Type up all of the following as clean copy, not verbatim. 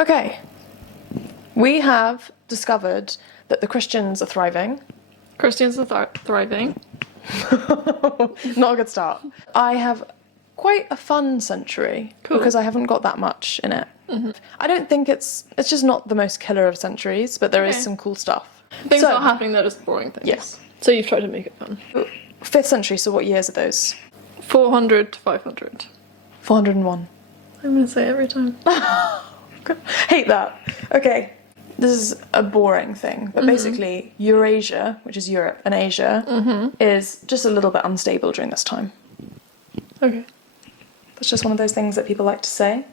Okay, we have discovered that the Christians are thriving. Christians are thriving. Not a good start. I have quite a fun century because I haven't got that much in it. Mm-hmm. I don't think it's just not the most killer of centuries, but there is some cool stuff. Things are happening that are just boring things. Yes. So you've tried to make it fun. 5th century, so what years are those? 400 to 500. 401. I'm going to say it every time. Hate that. Okay, this is a boring thing, but basically Eurasia, which is Europe and Asia, is just a little bit unstable during this time. Okay. That's just one of those things that people like to say.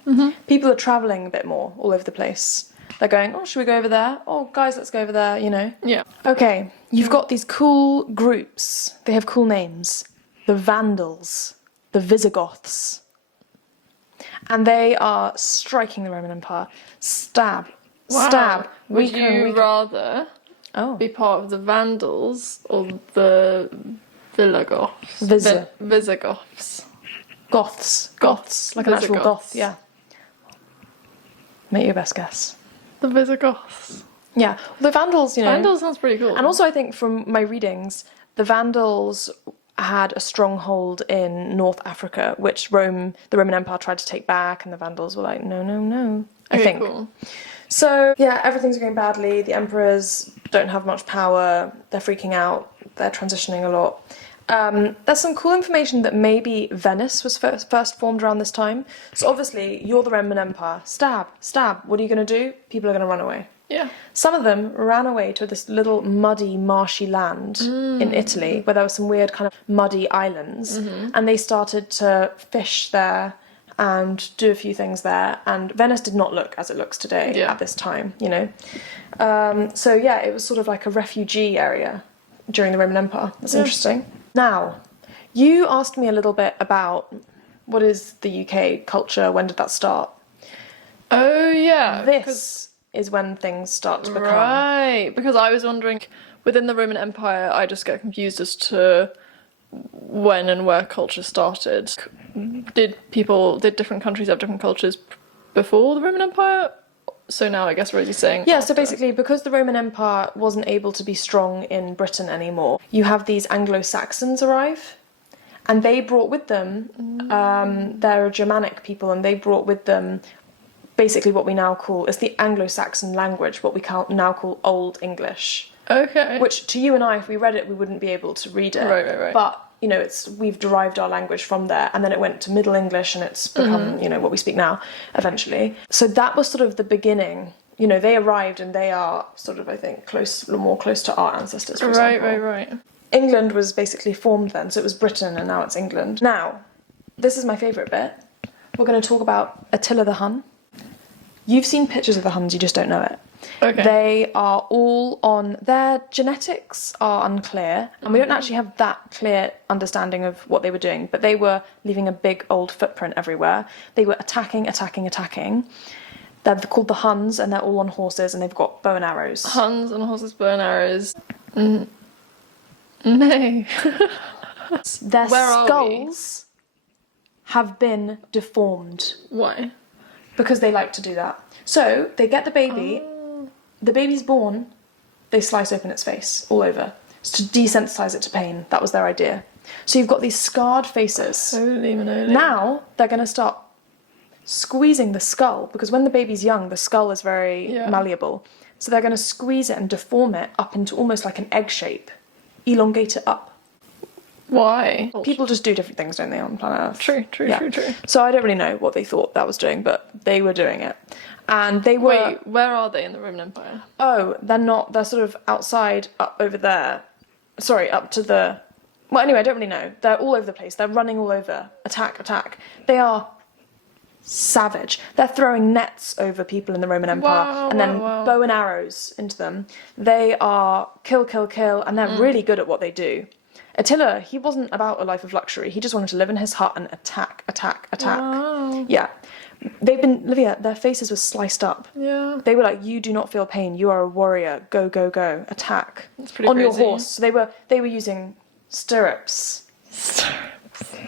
People are travelling a bit more all over the place. They're going, oh, should we go over there? Oh, guys, let's go over there, you know? Yeah. Okay, you've got these cool groups. They have cool names. The Vandals, the Visigoths. And they are striking the Roman Empire. Stab. Wow. Stab. Would you rather be part of the Vandals or the Visigoths? Visigoths. Goths. Like an actual goth, yeah. Make your best guess. The Visigoths. Yeah, well, the Vandals, you know. Vandals sounds pretty cool. And also, I think from my readings, the Vandals had a stronghold in North Africa, which the Roman Empire tried to take back, and the Vandals were like, no, I think. Cool. So, yeah, everything's going badly. The emperors don't have much power. They're freaking out. They're transitioning a lot. There's some cool information that maybe Venice was first formed around this time. So obviously, you're the Roman Empire. Stab. What are you going to do? People are going to run away. Yeah. Some of them ran away to this little muddy, marshy land in Italy, where there were some weird kind of muddy islands, and they started to fish there and do a few things there. And Venice did not look as it looks today at this time, you know. So yeah, it was sort of like a refugee area during the Roman Empire. That's interesting. Now, you asked me a little bit about what is the UK culture, when did that start? Oh, yeah. This is when things start to become... Right, because I was wondering, within the Roman Empire, I just get confused as to when and where culture started. Did different countries have different cultures before the Roman Empire? So now I guess Rosie's saying... Yeah, so basically, because the Roman Empire wasn't able to be strong in Britain anymore, you have these Anglo-Saxons arrive, and they brought with them, they're a Germanic people, and they brought with them basically what we now call, it's the Anglo-Saxon language, what we now call Old English. Okay. Which, to you and I, if we read it, we wouldn't be able to read it. Right. But, you know, we've derived our language from there, and then it went to Middle English, and it's become, you know, what we speak now, eventually. So that was sort of the beginning. You know, they arrived, and they are sort of, I think, more close to our ancestors, for example. Right. England was basically formed then, so it was Britain, and now it's England. Now, this is my favourite bit. We're going to talk about Attila the Hun. You've seen pictures of the Huns, you just don't know it. Okay. They are all their genetics are unclear, and we don't actually have that clear understanding of what they were doing, but they were leaving a big old footprint everywhere. They were attacking. They're called the Huns, and they're all on horses, and they've got bow and arrows. Huns and horses, bow and arrows. No. Their skulls have been deformed. Why? Because they like to do that. So they get the baby, the baby's born, they slice open its face all over. It's to desensitize it to pain. That was their idea. So you've got these scarred faces. Holy moly. Now they're going to start squeezing the skull, because when the baby's young, the skull is very malleable. So they're going to squeeze it and deform it up into almost like an egg shape, elongate it up. Why? People just do different things, don't they, on planet Earth? True. So I don't really know what they thought that was doing, but they were doing it. And they were... Wait, where are they in the Roman Empire? Oh, they're not. They're sort of outside, up over there. Sorry, up to the... Well, anyway, I don't really know. They're all over the place. They're running all over. Attack. They are savage. They're throwing nets over people in the Roman Empire and then bow and arrows into them. They are kill, and they're really good at what they do. Attila, he wasn't about a life of luxury. He just wanted to live in his hut and attack. Wow. Yeah. Livia, their faces were sliced up. Yeah. They were like, you do not feel pain. You are a warrior. Go. Attack. That's pretty on crazy. your horse. So they were using stirrups.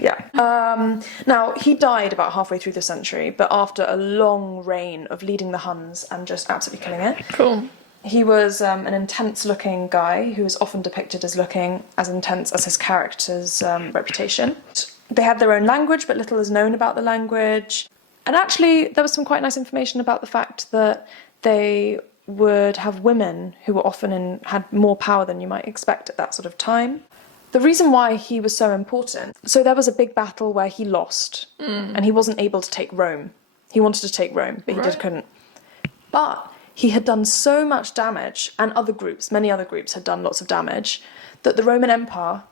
Yeah. Now, he died about halfway through the century, but after a long reign of leading the Huns and just absolutely killing it. Cool. He was an intense-looking guy who was often depicted as looking as intense as his character's reputation. They had their own language, but little is known about the language. And actually, there was some quite nice information about the fact that they would have women who were often had more power than you might expect at that sort of time. The reason why he was so important, so there was a big battle where he lost, and he wasn't able to take Rome. He wanted to take Rome, but he couldn't. But he had done so much damage, and many other groups had done lots of damage, that the Roman Empire,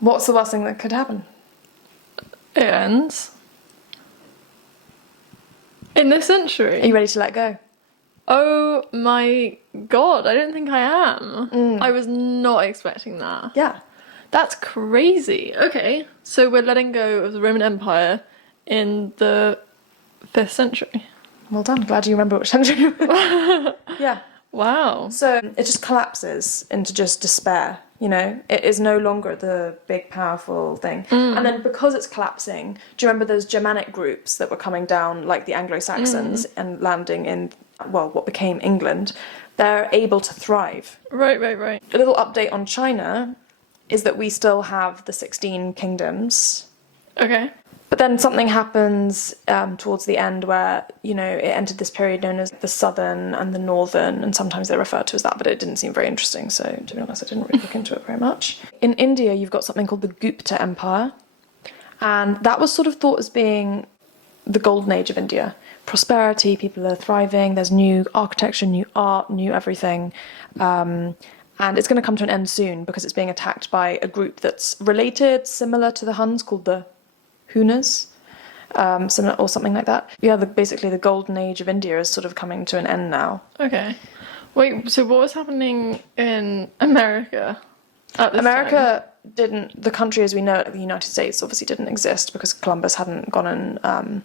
what's the worst thing that could happen? It ends. In this century. Are you ready to let go? Oh my god, I don't think I am. I was not expecting that. Yeah. That's crazy. Okay, so we're letting go of the Roman Empire in the 5th century. Well done. Glad you remember which century. Yeah. Wow. So it just collapses into just despair, you know? It is no longer the big, powerful thing. And then because it's collapsing, do you remember those Germanic groups that were coming down, like the Anglo-Saxons, and landing in, well, what became England? They're able to thrive. Right. A little update on China is that we still have the 16 kingdoms. Okay. But then something happens towards the end where, you know, it entered this period known as the Southern and the Northern, and sometimes they're referred to as that, but it didn't seem very interesting, so to be honest, I didn't really look into it very much. In India, you've got something called the Gupta Empire, and that was sort of thought as being the golden age of India. Prosperity, people are thriving, there's new architecture, new art, new everything. And it's going to come to an end soon because it's being attacked by a group that's related, similar to the Huns, called the Hunas, similar or something like that. Yeah, basically the golden age of India is sort of coming to an end now. Okay. Wait, so what was happening in America at this time? The country as we know it, the United States, obviously didn't exist because Columbus hadn't gone and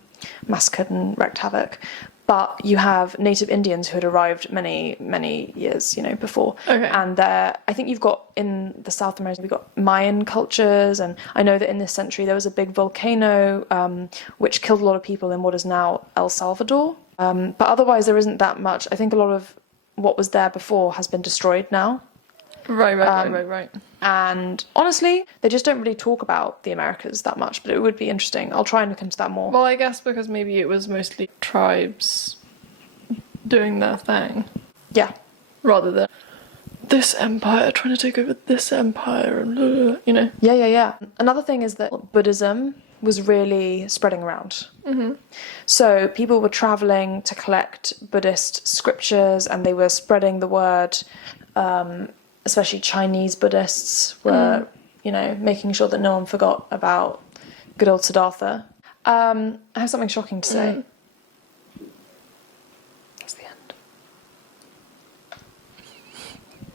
massacred and wreaked havoc. But you have native Indians who had arrived many, many years, you know, before. Okay. And I think you've got in the South America, we've got Mayan cultures, and I know that in this century there was a big volcano which killed a lot of people in what is now El Salvador. But otherwise there isn't that much. I think a lot of what was there before has been destroyed now. Right. And honestly, they just don't really talk about the Americas that much, but it would be interesting. I'll try and look into that more. Well, I guess because maybe it was mostly tribes doing their thing. Yeah. Rather than this empire trying to take over this empire and, you know. Yeah. Another thing is that Buddhism was really spreading around. So people were traveling to collect Buddhist scriptures and they were spreading the word. Especially Chinese Buddhists were, you know, making sure that no one forgot about good old Siddhartha. I have something shocking to say. That's the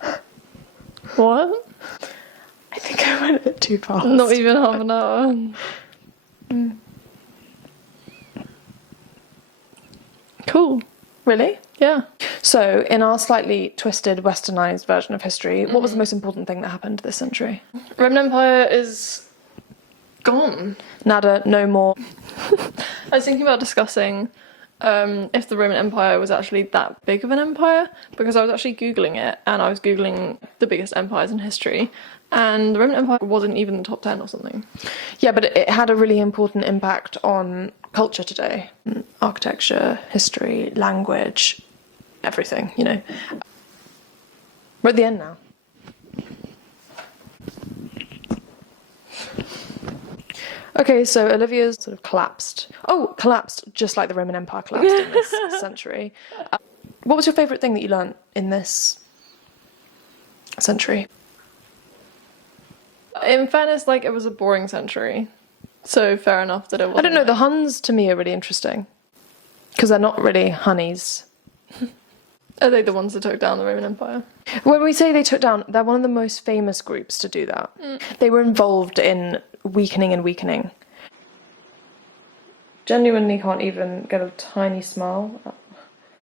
end. What? I think I went a bit too fast. Not even half an hour. Cool. Really? Yeah. So, in our slightly twisted, westernised version of history, what was the most important thing that happened this century? Roman Empire is gone. Nada, no more. I was thinking about discussing if the Roman Empire was actually that big of an empire, because I was actually Googling it, and I was Googling the biggest empires in history, and the Roman Empire wasn't even the top 10 or something. Yeah, but it had a really important impact on culture today. Architecture, history, language, everything, you know. We're at the end now. Okay, so Olivia's sort of collapsed. Oh, collapsed just like the Roman Empire collapsed in this century. What was your favourite thing that you learnt in this century? In fairness, like, it was a boring century. So fair enough that it wasn't. I don't know, the Huns to me are really interesting. Because they're not really honeys. Are they the ones that took down the Roman Empire? When we say they took down, they're one of the most famous groups to do that. They were involved in weakening. Genuinely can't even get a tiny smile